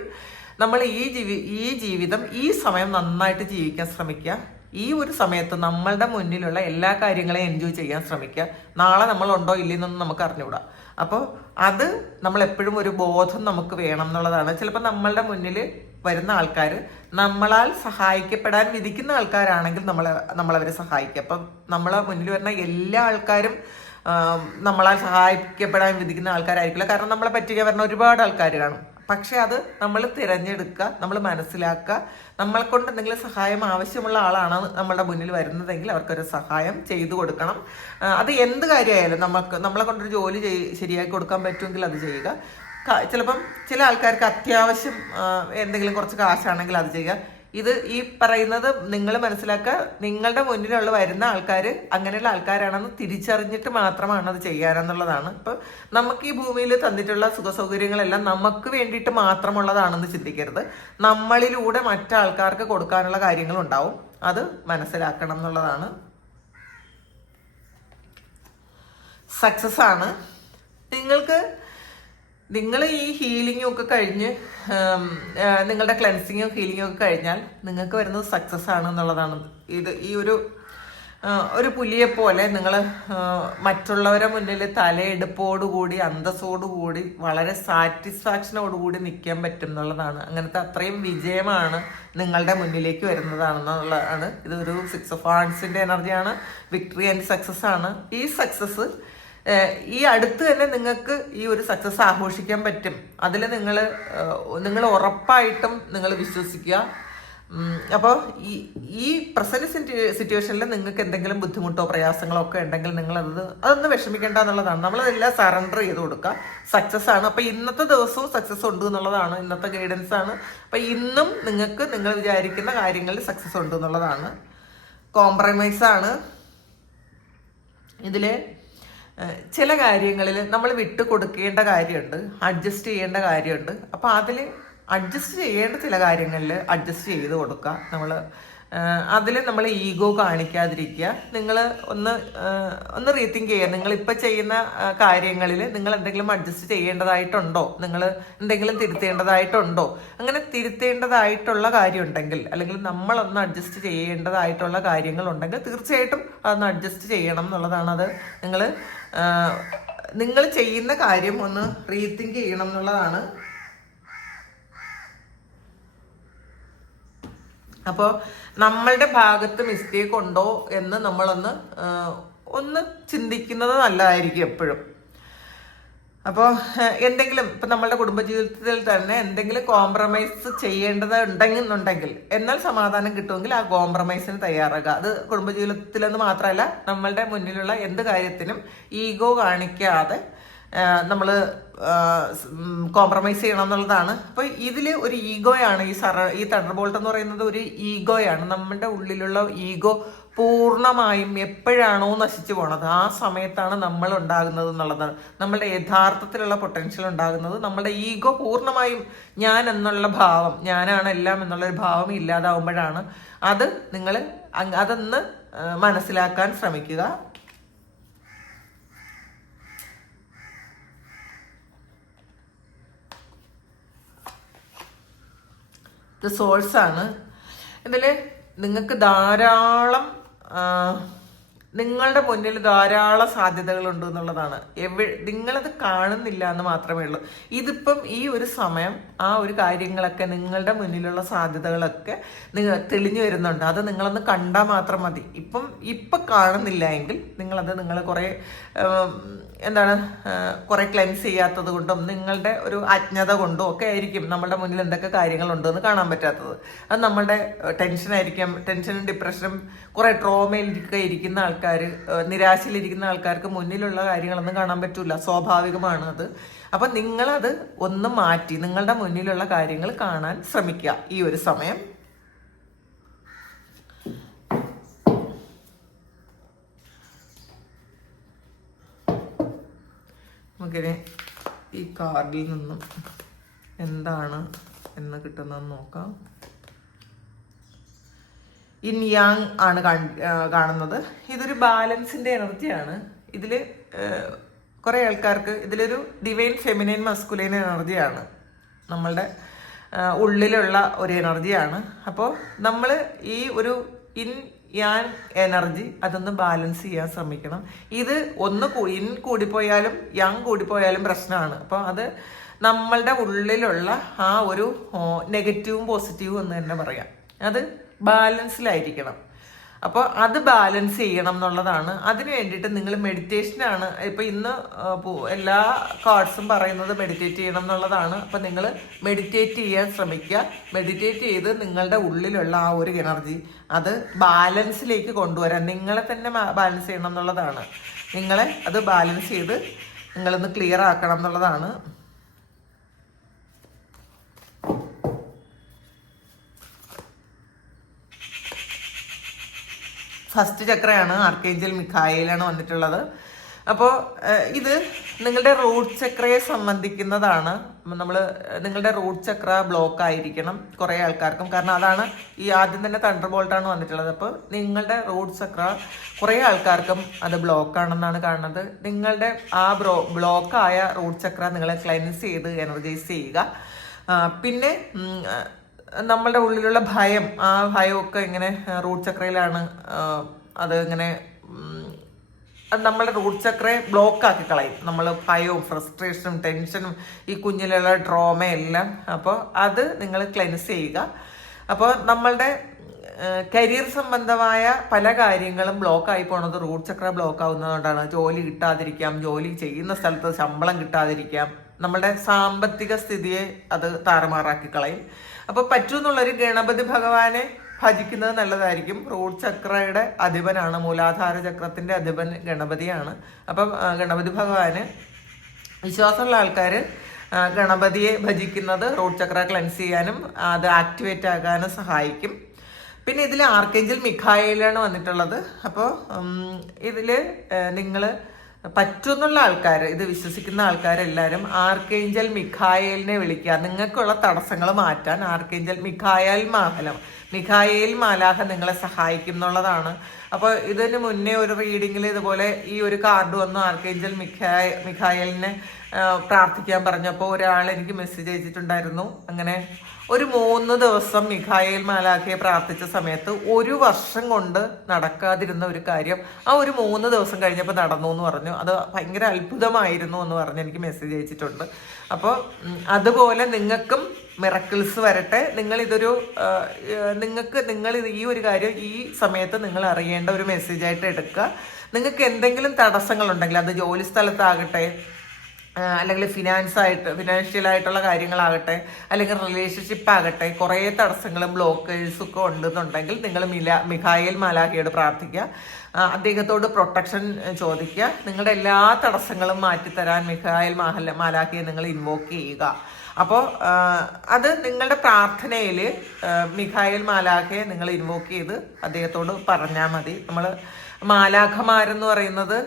നമ്മൾ ഈ ജീവി ഈ ജീവിതം ഈ സമയം നന്നായിട്ട് ജീവിക്കാൻ ശ്രമിക്കുക. ഈ ഒരു സമയത്ത് നമ്മളുടെ മുന്നിലുള്ള എല്ലാ കാര്യങ്ങളെയും എൻജോയ് ചെയ്യാൻ ശ്രമിക്കുക. നാളെ നമ്മൾ ഉണ്ടോ ഇല്ലെന്നൊന്നും നമുക്ക് അറിഞ്ഞുകൂടാ. അപ്പോൾ അത് നമ്മൾ എപ്പോഴും ഒരു ബോധം നമുക്ക് വേണം എന്നുള്ളതാണ്. ചിലപ്പോൾ നമ്മളുടെ മുന്നിൽ വരുന്ന ആൾക്കാർ നമ്മളാൽ സഹായിക്കപ്പെടാൻ വിധിക്കുന്ന ആൾക്കാരാണെങ്കിൽ നമ്മൾ നമ്മളവരെ സഹായിക്കുക. അപ്പം നമ്മളെ മുന്നിൽ വരുന്ന എല്ലാ ആൾക്കാരും നമ്മളാൽ സഹായിക്കപ്പെടാൻ വിധിക്കുന്ന ആൾക്കാരായിരിക്കില്ല. കാരണം നമ്മളെ പറ്റിക്കാൻ വരുന്ന ഒരുപാട് ആൾക്കാർ കാണും. പക്ഷെ അത് നമ്മൾ തിരഞ്ഞെടുക്കുക നമ്മൾ മനസ്സിലാക്കുക നമ്മളെ കൊണ്ട് എന്തെങ്കിലും സഹായം ആവശ്യമുള്ള ആളാണ് നമ്മളുടെ മുന്നിൽ വരുന്നതെങ്കിൽ അവർക്കൊരു സഹായം ചെയ്തു കൊടുക്കണം. അത് എന്ത് കാര്യമായാലും നമുക്ക് നമ്മളെ കൊണ്ടൊരു ജോലി ചെയ് ശരിയാക്കി കൊടുക്കാൻ പറ്റുമെങ്കിൽ അത് ചെയ്യുക. ചിലപ്പം ചില ആൾക്കാർക്ക് അത്യാവശ്യം എന്തെങ്കിലും കുറച്ച് കാശാണെങ്കിൽ അത് ചെയ്യുക. ഇത് ഈ പറയുന്നത് നിങ്ങൾ മനസ്സിലാക്കുക നിങ്ങളുടെ മുന്നിലുള്ള വരുന്ന ആൾക്കാർ അങ്ങനെയുള്ള ആൾക്കാരാണെന്ന് തിരിച്ചറിഞ്ഞിട്ട് മാത്രമാണ് അത് ചെയ്യാനെന്നുള്ളതാണ്. ഇപ്പൊ നമുക്ക് ഈ ഭൂമിയിൽ തന്നിട്ടുള്ള സുഖ സൗകര്യങ്ങളെല്ലാം നമുക്ക് വേണ്ടിയിട്ട് മാത്രമുള്ളതാണെന്ന് ചിന്തിക്കരുത്. നമ്മളിലൂടെ മറ്റാൾക്കാർക്ക് കൊടുക്കാനുള്ള കാര്യങ്ങൾ കാര്യങ്ങളുണ്ടാവും. അത് മനസ്സിലാക്കണം എന്നുള്ളതാണ്. സക്സസ് ആണ്. നിങ്ങൾക്ക് നിങ്ങൾ ഈ ഹീലിംഗും ഒക്കെ കഴിഞ്ഞ് നിങ്ങളുടെ ക്ലൻസിങ്ങും ഹീലിംഗും ഒക്കെ കഴിഞ്ഞാൽ നിങ്ങൾക്ക് വരുന്നത് സക്സസ് ആണ് എന്നുള്ളതാണ്. ഇത് ഈ ഒരു ഒരു പുലിയെ പോലെ നിങ്ങൾ മറ്റുള്ളവരെ മുന്നിൽ തലയെടുപ്പോടുകൂടി അന്തസ്സോടുകൂടി വളരെ സാറ്റിസ്ഫാക്ഷനോടുകൂടി നിൽക്കാൻ പറ്റും എന്നുള്ളതാണ്. അങ്ങനത്തെ അത്രയും വിജയമാണ് നിങ്ങളുടെ മുന്നിലേക്ക് വരുന്നതാണെന്നുള്ളതാണ്. ഇതൊരു സിക്സ് ഓഫ് ആർട്സിന്റെ എനർജിയാണ് വിക്ടറി ആൻഡ് സക്സസ് ആണ്. ഈ സക്സസ് ഈ അടുത്ത് തന്നെ നിങ്ങൾക്ക് ഈ ഒരു സക്സസ് ആഘോഷിക്കാൻ പറ്റും. അതിൽ നിങ്ങൾ നിങ്ങൾ ഉറപ്പായിട്ടും നിങ്ങൾ വിശ്വസിക്കുക. അപ്പോൾ ഈ ഈ പ്രസന്റ് സിറ്റുവേഷനിൽ നിങ്ങൾക്ക് എന്തെങ്കിലും ബുദ്ധിമുട്ടോ പ്രയാസങ്ങളോ ഒക്കെ ഉണ്ടെങ്കിൽ നിങ്ങൾ അത് അതൊന്നും വിഷമിക്കേണ്ട എന്നുള്ളതാണ്. നമ്മളതെല്ലാം സറണ്ടർ ചെയ്ത് കൊടുക്കുക. സക്സസ് ആണ്. അപ്പോൾ ഇന്നത്തെ ദിവസവും സക്സസ് ഉണ്ട് എന്നുള്ളതാണ്. ഇന്നത്തെ ഗൈഡൻസ് ആണ്. അപ്പോൾ ഇന്നും നിങ്ങൾക്ക് നിങ്ങൾ വിചാരിക്കുന്ന കാര്യങ്ങളിൽ സക്സസ് ഉണ്ട് എന്നുള്ളതാണ്. കോംപ്രമൈസ് ആണ്. ഇതിൽ ചില കാര്യങ്ങളിൽ നമ്മൾ വിട്ടു കൊടുക്കേണ്ട കാര്യമുണ്ട് അഡ്ജസ്റ്റ് ചെയ്യേണ്ട കാര്യമുണ്ട്. അപ്പോൾ അതിൽ അഡ്ജസ്റ്റ് ചെയ്യേണ്ട ചില കാര്യങ്ങളിൽ അഡ്ജസ്റ്റ് ചെയ്ത് കൊടുക്കുക. നമ്മൾ അതിൽ നമ്മൾ ഈഗോ കാണിക്കാതിരിക്കുക. നിങ്ങൾ ഒന്ന് ഒന്ന് റീതിങ്ക് ചെയ്യുക. നിങ്ങൾ ഇപ്പം ചെയ്യുന്ന കാര്യങ്ങളിൽ നിങ്ങൾ എന്തെങ്കിലും അഡ്ജസ്റ്റ് ചെയ്യേണ്ടതായിട്ടുണ്ടോ? നിങ്ങൾ എന്തെങ്കിലും തിരുത്തേണ്ടതായിട്ടുണ്ടോ? അങ്ങനെ തിരുത്തേണ്ടതായിട്ടുള്ള കാര്യമുണ്ടെങ്കിൽ അല്ലെങ്കിൽ നമ്മളൊന്ന് അഡ്ജസ്റ്റ് ചെയ്യേണ്ടതായിട്ടുള്ള കാര്യങ്ങളുണ്ടെങ്കിൽ തീർച്ചയായിട്ടും അതൊന്ന് അഡ്ജസ്റ്റ് ചെയ്യണം എന്നുള്ളതാണ് അത്. നിങ്ങൾ നിങ്ങൾ ചെയ്യുന്ന കാര്യം ഒന്ന് റീതിങ്ക് ചെയ്യണം എന്നുള്ളതാണ്. അപ്പോൾ നമ്മളുടെ ഭാഗത്ത് മിസ്റ്റേക്ക് ഉണ്ടോ എന്ന് നമ്മളൊന്ന് ഒന്ന് ചിന്തിക്കുന്നത് നല്ലതായിരിക്കും എപ്പോഴും. അപ്പോൾ എന്തെങ്കിലും ഇപ്പം നമ്മളുടെ കുടുംബജീവിതത്തിൽ തന്നെ എന്തെങ്കിലും കോംപ്രമൈസ് ചെയ്യേണ്ടത് ഉണ്ടെന്നുണ്ടെങ്കിൽ എന്നാൽ സമാധാനം കിട്ടുമെങ്കിൽ ആ കോംപ്രമൈസിന് തയ്യാറാകുക. അത് കുടുംബജീവിതത്തിലെന്ന് മാത്രമല്ല നമ്മളുടെ മുന്നിലുള്ള എന്ത് കാര്യത്തിനും ഈഗോ കാണിക്കാതെ നമ്മൾ കോംപ്രമൈസ് ചെയ്യണം എന്നുള്ളതാണ് അപ്പോൾ ഇതിൽ ഒരു ഈഗോയാണ് ഈ സറ ഈ തണ്ടർ ബോൾട്ട് എന്ന് പറയുന്നത് ഒരു ഈഗോയാണ് നമ്മുടെ ഉള്ളിലുള്ള ഈഗോ പൂർണമായും എപ്പോഴാണോ നശിച്ചു പോണത്. ആ സമയത്താണ് നമ്മൾ ഉണ്ടാകുന്നത് എന്നുള്ളതാണ് നമ്മളുടെ യഥാർത്ഥത്തിലുള്ള പൊട്ടൻഷ്യൽ ഉണ്ടാകുന്നത്. നമ്മുടെ ഈഗോ പൂർണമായും ഞാൻ എന്നുള്ള ഭാവം ഞാനാണ് എല്ലാം എന്നുള്ളൊരു ഭാവം ഇല്ലാതാവുമ്പോഴാണ് അത് നിങ്ങൾ അതൊന്ന് മനസ്സിലാക്കാൻ ശ്രമിക്കുക. ഇത് സോഴ്സ് ആണ്. ഇതിൽ നിങ്ങൾക്ക് ധാരാളം ആ, നിങ്ങളുടെ മുന്നിൽ ധാരാളം സാധ്യതകളുണ്ട് എന്നുള്ളതാണ്. എവി നിങ്ങളത് കാണുന്നില്ല എന്ന് മാത്രമേ ഉള്ളൂ. ഇതിപ്പം ഈ ഒരു സമയം ആ ഒരു കാര്യങ്ങളൊക്കെ നിങ്ങളുടെ മുന്നിലുള്ള സാധ്യതകളൊക്കെ നിങ്ങൾ തെളിഞ്ഞു വരുന്നുണ്ട്. അത് നിങ്ങളൊന്ന് കണ്ടാൽ മാത്രം മതി. ഇപ്പം ഇപ്പം കാണുന്നില്ല എങ്കിൽ നിങ്ങളത് നിങ്ങൾ കുറേ എന്താണ് കുറേ ക്ലെൻസ് ചെയ്യാത്തത് കൊണ്ടും നിങ്ങളുടെ ഒരു അജ്ഞത കൊണ്ടും ഒക്കെ ആയിരിക്കും നമ്മളുടെ മുന്നിൽ എന്തൊക്കെ കാര്യങ്ങളുണ്ടെന്ന് കാണാൻ പറ്റാത്തത്. അത് നമ്മളുടെ ടെൻഷനായിരിക്കാം. ടെൻഷനും ഡിപ്രഷനും കുറേ ട്രോമയിലൊക്കെ ഇരിക്കുന്ന നിരാശയിലിരിക്കുന്ന ആൾക്കാർക്ക് മുന്നിലുള്ള കാര്യങ്ങളൊന്നും കാണാൻ പറ്റില്ല സ്വാഭാവികമാണ് അത്. അപ്പൊ നിങ്ങളത് ഒന്ന് മാറ്റി നിങ്ങളുടെ മുന്നിലുള്ള കാര്യങ്ങൾ കാണാൻ ശ്രമിക്കുക ഈ ഒരു സമയം. നമുക്കിനി ഈ കാർഡിൽ നിന്നും എന്താണ് എന്ന് കിട്ടുന്നതെന്ന് നോക്കാം. ഇൻ യാങ് ആണ് കാണുന്നത്. ഇതൊരു ബാലൻസിന്റെ എനർജിയാണ്. ഇതിൽ കുറേ ആൾക്കാർക്ക് ഇതിലൊരു ഡിവൈൻ ഫെമിനൈൻ മസ്കുലൈൻ എനർജിയാണ്. നമ്മളുടെ ഉള്ളിലുള്ള ഒരു എനർജിയാണ്. അപ്പോൾ നമ്മൾ ഈ ഒരു ഇൻ യാൻ എനർജി അതൊന്ന് ബാലൻസ് ചെയ്യാൻ ശ്രമിക്കണം. ഇത് ഒന്ന് ഇൻ കൂടിപ്പോയാലും യങ് കൂടിപ്പോയാലും പ്രശ്നമാണ് അപ്പോൾ അത് നമ്മളുടെ ഉള്ളിലുള്ള ആ ഒരു നെഗറ്റീവും പോസിറ്റീവും എന്ന് തന്നെ പറയാം. അത് ബാലൻസിലായിരിക്കണം. അപ്പോൾ അത് ബാലൻസ് ചെയ്യണം എന്നുള്ളതാണ്. അതിന് വേണ്ടിയിട്ട് നിങ്ങൾ മെഡിറ്റേഷനാണ് ഇപ്പോൾ ഇന്ന് എല്ലാ കാർഡ്സും പറയുന്നത് മെഡിറ്റേറ്റ് ചെയ്യണം എന്നുള്ളതാണ്. അപ്പോൾ നിങ്ങൾ മെഡിറ്റേറ്റ് ചെയ്യാൻ ശ്രമിക്കുക. മെഡിറ്റേറ്റ് ചെയ്ത് നിങ്ങളുടെ ഉള്ളിലുള്ള ആ ഒരു എനർജി അത് ബാലൻസിലേക്ക് കൊണ്ടുവരാൻ. നിങ്ങളെ തന്നെ ബാലൻസ് ചെയ്യണം എന്നുള്ളതാണ്. നിങ്ങളെ അത് ബാലൻസ് ചെയ്ത് നിങ്ങളൊന്ന് ക്ലിയർ ആക്കണം എന്നുള്ളതാണ്. ഫസ്റ്റ് ചക്രയാണ് ആർക്കേഞ്ചൽ മിഖായിലാണ് വന്നിട്ടുള്ളത്. അപ്പോൾ ഇത് നിങ്ങളുടെ റൂട്ട് ചക്രയെ സംബന്ധിക്കുന്നതാണ്. നമ്മൾ നിങ്ങളുടെ റൂട്ട് ചക്ര ബ്ലോക്ക് ആയിരിക്കണം കുറേ ആൾക്കാർക്കും. കാരണം അതാണ് ഈ ആദ്യം തന്നെ തണ്ടർ ബോൾട്ടാണ് വന്നിട്ടുള്ളത്. അപ്പോൾ നിങ്ങളുടെ റൂട്ട് ചക്ര കുറേ ആൾക്കാർക്കും അത് ബ്ലോക്ക് ആണെന്നാണ് കാണുന്നത്. നിങ്ങളുടെ ആ ബ്രോ ബ്ലോക്കായ റൂട്ട് ചക്ര നിങ്ങളെ ക്ലെൻസ് ചെയ്ത് എനർജൈസ് ചെയ്യുക. പിന്നെ നമ്മളുടെ ഉള്ളിലുള്ള ഭയം ആ ഭയമൊക്കെ ഇങ്ങനെ റൂട്ട് ചക്രയിലാണ് അത് ഇങ്ങനെ അത് നമ്മുടെ റൂട്ട് ചക്രയെ ബ്ലോക്ക് ആക്കി കളയും. നമ്മൾ ഭയവും ഫ്രസ്ട്രേഷനും ടെൻഷനും ഈ കുഞ്ഞിലുള്ള ഡ്രോമയെല്ലാം. അപ്പോൾ അത് നിങ്ങൾ ക്ലെൻസ് ചെയ്യുക. അപ്പോൾ നമ്മളുടെ കരിയർ സംബന്ധമായ പല കാര്യങ്ങളും ബ്ലോക്ക് ആയി പോണത് റൂട്ട് ചക്ര ബ്ലോക്ക് ആവുന്നതുകൊണ്ടാണ്. ജോലി കിട്ടാതിരിക്കാം ജോലി ചെയ്യുന്ന സ്ഥലത്ത് ശമ്പളം കിട്ടാതിരിക്കാം. നമ്മുടെ സാമ്പത്തിക സ്ഥിതിയെ അത് താറുമാറാക്കി കളയും. അപ്പോൾ പറ്റൂന്നുള്ളൊരു ഗണപതി ഭഗവാനെ ഭജിക്കുന്നത് നല്ലതായിരിക്കും. റൂട്ട് ചക്രയുടെ അധിപനാണ് മൂലാധാര ചക്രത്തിന്റെ അധിപൻ ഗണപതിയാണ്. അപ്പം ഗണപതി ഭഗവാന് വിശ്വാസമുള്ള ആൾക്കാർ ഗണപതിയെ ഭജിക്കുന്നത് റൂട്ട് ചക്ര ക്ലെൻസ് ചെയ്യാനും അത് ആക്ടിവേറ്റ് ആകാനും സഹായിക്കും. പിന്നെ ഇതിൽ ആർക്കേഞ്ചൽ മിഖായിലാണ് വന്നിട്ടുള്ളത്. അപ്പോൾ ഇതിൽ നിങ്ങൾ പറ്റുന്നുള്ള ആൾക്കാർ ഇത് വിശ്വസിക്കുന്ന ആൾക്കാരെല്ലാവരും ആർക്കേഞ്ചൽ മിഖായേലിനെ വിളിക്കുക. നിങ്ങൾക്കുള്ള തടസ്സങ്ങൾ മാറ്റാൻ ആർക്കേഞ്ചൽ മിഖായൽ മാഹലം മിഖായേൽ മാലാഹ നിങ്ങളെ സഹായിക്കും എന്നുള്ളതാണ്. അപ്പോൾ ഇതിന് മുന്നേ ഒരു റീഡിങ്ങിൽ ഇതുപോലെ ഈ ഒരു കാർഡ് വന്നു ആർക്കേഞ്ചൽ മിഖായ മിഖായലിനെ പ്രാർത്ഥിക്കാൻ പറഞ്ഞപ്പോൾ ഒരാൾ എനിക്ക് മെസ്സേജ് അയച്ചിട്ടുണ്ടായിരുന്നു. അങ്ങനെ ഒരു മൂന്ന് ദിവസം മിഖായേൽ മാലാഖയെ പ്രാർത്ഥിച്ച സമയത്ത് ഒരു വർഷം കൊണ്ട് നടക്കാതിരുന്ന ഒരു കാര്യം ആ ഒരു മൂന്ന് ദിവസം കഴിഞ്ഞപ്പോൾ നടന്നു എന്ന് പറഞ്ഞു. അത് ഭയങ്കര അത്ഭുതമായിരുന്നു എന്ന് പറഞ്ഞ് എനിക്ക് മെസ്സേജ് അയച്ചിട്ടുണ്ട്. അപ്പോൾ അതുപോലെ നിങ്ങൾക്കും മിറക്കിൾസ് വരട്ടെ. നിങ്ങൾ ഇതൊരു നിങ്ങൾക്ക് നിങ്ങൾ ഈ ഒരു കാര്യം ഈ സമയത്ത് നിങ്ങൾ അറിയേണ്ട ഒരു മെസ്സേജായിട്ട് എടുക്കുക. നിങ്ങൾക്ക് എന്തെങ്കിലും തടസ്സങ്ങളുണ്ടെങ്കിൽ അത് ജോലി സ്ഥലത്താകട്ടെ അല്ലെങ്കിൽ ഫിനാൻസ് ആയിട്ട് ഫിനാൻഷ്യൽ ആയിട്ടുള്ള കാര്യങ്ങളാകട്ടെ അല്ലെങ്കിൽ റിലേഷൻഷിപ്പ് ആകട്ടെ കുറേ തടസ്സങ്ങളും ബ്ലോക്കേഴ്സും ഒക്കെ ഉണ്ടെന്നുണ്ടെങ്കിൽ നിങ്ങൾ മില മിഖായേൽ മാലാഖയോട് പ്രാർത്ഥിക്കുക. അദ്ദേഹത്തോട് പ്രൊട്ടക്ഷൻ ചോദിക്കുക. നിങ്ങളുടെ എല്ലാ തടസ്സങ്ങളും മാറ്റിത്തരാൻ മിഖായേൽ മാഹല മാലാഖയെ നിങ്ങൾ ഇൻവോക്ക് ചെയ്യുക. അപ്പോൾ അത് നിങ്ങളുടെ പ്രാർത്ഥനയിൽ മിഖായേൽ മാലാഖയെ നിങ്ങൾ ഇൻവോക്ക് ചെയ്ത് അദ്ദേഹത്തോട് പറഞ്ഞാൽ മതി. നമ്മൾ മാലാഖമാരെന്ന് പറയുന്നത്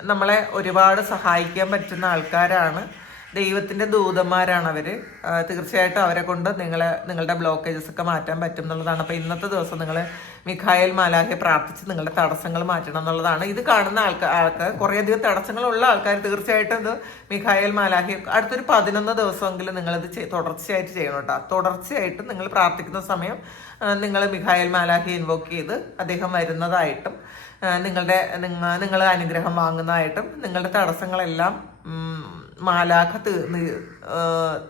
നമ്മളെ ഒരുപാട് സഹായിക്കാൻ പറ്റുന്ന ആൾക്കാരാണ്. ദൈവത്തിന്റെ ദൂതന്മാരാണ് അവർ തീർച്ചയായിട്ടും അവരെ കൊണ്ട് നിങ്ങളെ നിങ്ങളുടെ ബ്ലോക്കേജസ് ഒക്കെ മാറ്റാൻ പറ്റും എന്നുള്ളതാണ്. അപ്പോൾ ഇന്നത്തെ ദിവസം നിങ്ങൾ മിഖായൽ മാലാഖെ പ്രാർത്ഥിച്ച് നിങ്ങളുടെ തടസ്സങ്ങൾ മാറ്റണം എന്നുള്ളതാണ്. ഇത് കാണുന്ന ആൾക്കാർ ആൾക്കാർ കുറേയധികം തടസ്സങ്ങളുള്ള ആൾക്കാർ തീർച്ചയായിട്ടും ഇത് മിഖായൽ മാലാഖെ അടുത്തൊരു പതിനൊന്ന് ദിവസമെങ്കിലും നിങ്ങളിത് ചെയ്- തുടർച്ചയായിട്ട് ചെയ്യണം കേട്ടോ. തുടർച്ചയായിട്ട് നിങ്ങൾ പ്രാർത്ഥിക്കുന്ന സമയം നിങ്ങൾ മിഖായൽ മാലാഖെ ഇൻവോക്ക് ചെയ്ത് അദ്ദേഹം വരുന്നതായിട്ടും നിങ്ങളുടെ നിങ്ങ- നിങ്ങൾ അനുഗ്രഹം വാങ്ങുന്നതായിട്ടും നിങ്ങളുടെ തടസ്സങ്ങളെല്ലാം മാലാഖ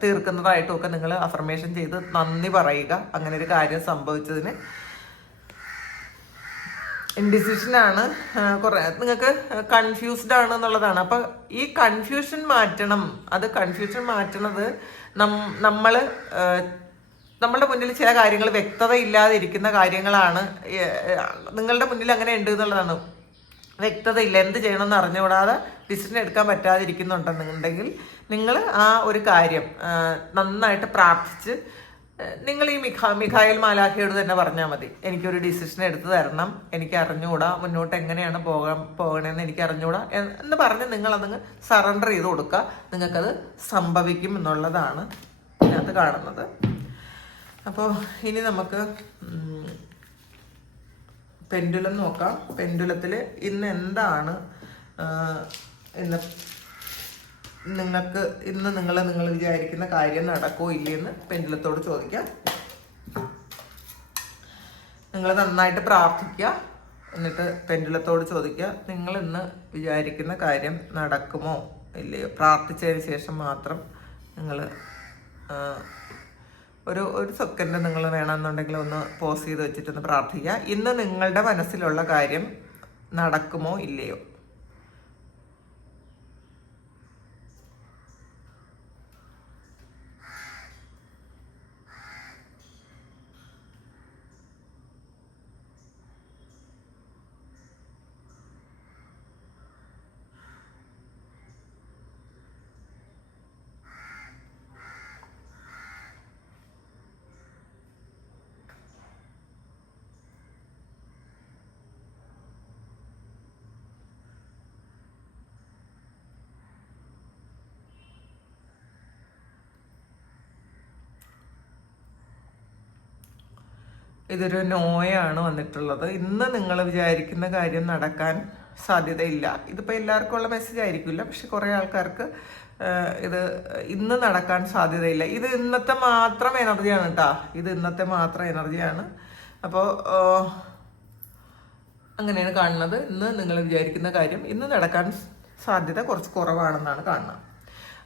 തീർക്കുന്നതായിട്ടും ഒക്കെ നിങ്ങൾ അഫർമേഷൻ ചെയ്ത് നന്ദി പറയുക. അങ്ങനെ ഒരു കാര്യം സംഭവിച്ചതിന്. ഇൻഡിസിഷനാണ് കുറെ നിങ്ങൾക്ക് കൺഫ്യൂസ്ഡ് ആണ് എന്നുള്ളതാണ്. അപ്പൊ ഈ കൺഫ്യൂഷൻ മാറ്റണം. അത് കൺഫ്യൂഷൻ മാറ്റണത് നം- നമ്മൾ ആ, നമ്മളുടെ മുന്നിൽ ചില കാര്യങ്ങൾ വ്യക്തത ഇല്ലാതെ ഇരിക്കുന്ന കാര്യങ്ങളാണ് നിങ്ങളുടെ മുന്നിൽ അങ്ങനെ ഉണ്ട് എന്നുള്ളതാണ്. വ്യക്തത ഇല്ല എന്ത് ചെയ്യണമെന്ന് അറിഞ്ഞുകൂടാതെ ഡിസിഷൻ എടുക്കാൻ പറ്റാതിരിക്കുന്നുണ്ടെന്നുണ്ടെങ്കിൽ നിങ്ങൾ ആ ഒരു കാര്യം നന്നായിട്ട് പ്രാർത്ഥിച്ച് നിങ്ങൾ ഈ മിഖ മിഖായൽ മാലാഖയോട് തന്നെ പറഞ്ഞാൽ മതി. എനിക്കൊരു ഡിസിഷൻ എടുത്ത് തരണം എനിക്ക് അറിഞ്ഞുകൂടാ മുന്നോട്ട് എങ്ങനെയാണ് പോകാൻ പോകണമെന്ന് എനിക്ക് അറിഞ്ഞുകൂടാ എന്ന് പറഞ്ഞ് നിങ്ങൾ അതങ്ങ് സറണ്ടർ ചെയ്ത് കൊടുക്കുക. നിങ്ങൾക്കത് സംഭവിക്കും എന്നുള്ളതാണ് ഇതിനകത്ത് കാണുന്നത്. അപ്പോൾ ഇനി നമുക്ക് പെൻഡുലം നോക്കാം. പെൻഡുലത്തിൽ ഇന്ന് എന്താണ് ഇന്ന് നിങ്ങൾക്ക് ഇന്ന് നിങ്ങൾ നിങ്ങൾ വിചാരിക്കുന്ന കാര്യം നടക്കോ ഇല്ലയെന്ന് പെൻഡുലത്തോട് ചോദിക്കാം. നിങ്ങൾ നന്നായിട്ട് പ്രാർത്ഥിക്കുക. എന്നിട്ട് പെൻഡുലത്തോട് ചോദിക്കുക നിങ്ങൾ ഇന്ന് വിചാരിക്കുന്ന കാര്യം നടക്കുമോ? ഇല്ലയോ? പ്രാർത്ഥിച്ചതിന് ശേഷം മാത്രം നിങ്ങൾ ഒരു ഒരു സെക്കൻഡ് നിങ്ങൾ വേണമെന്നുണ്ടെങ്കിൽ ഒന്ന് പോസ് ചെയ്ത് വെച്ചിട്ടൊന്ന് പ്രാർത്ഥിക്കുക. ഇന്ന് നിങ്ങളുടെ മനസ്സിലുള്ള കാര്യം നടക്കുമോ ഇല്ലയോ? ഇതൊരു നോയാണ് വന്നിട്ടുള്ളത്. ഇന്ന് നിങ്ങൾ വിചാരിക്കുന്ന കാര്യം നടക്കാൻ സാധ്യതയില്ല. ഇതിപ്പോൾ എല്ലാവർക്കും ഉള്ള മെസ്സേജ് ആയിരിക്കില്ല. പക്ഷെ കുറേ ആൾക്കാർക്ക് ഇത് ഇന്ന് നടക്കാൻ സാധ്യതയില്ല. ഇത് ഇന്നത്തെ മാത്രം എനർജിയാണ് കേട്ടോ ഇത് ഇന്നത്തെ മാത്രം എനർജിയാണ്. അപ്പോൾ അങ്ങനെയാണ് കാണുന്നത്. ഇന്ന് നിങ്ങൾ വിചാരിക്കുന്ന കാര്യം ഇന്ന് നടക്കാൻ സാധ്യത കുറച്ച് കുറവാണെന്നാണ് കാണുന്നത്.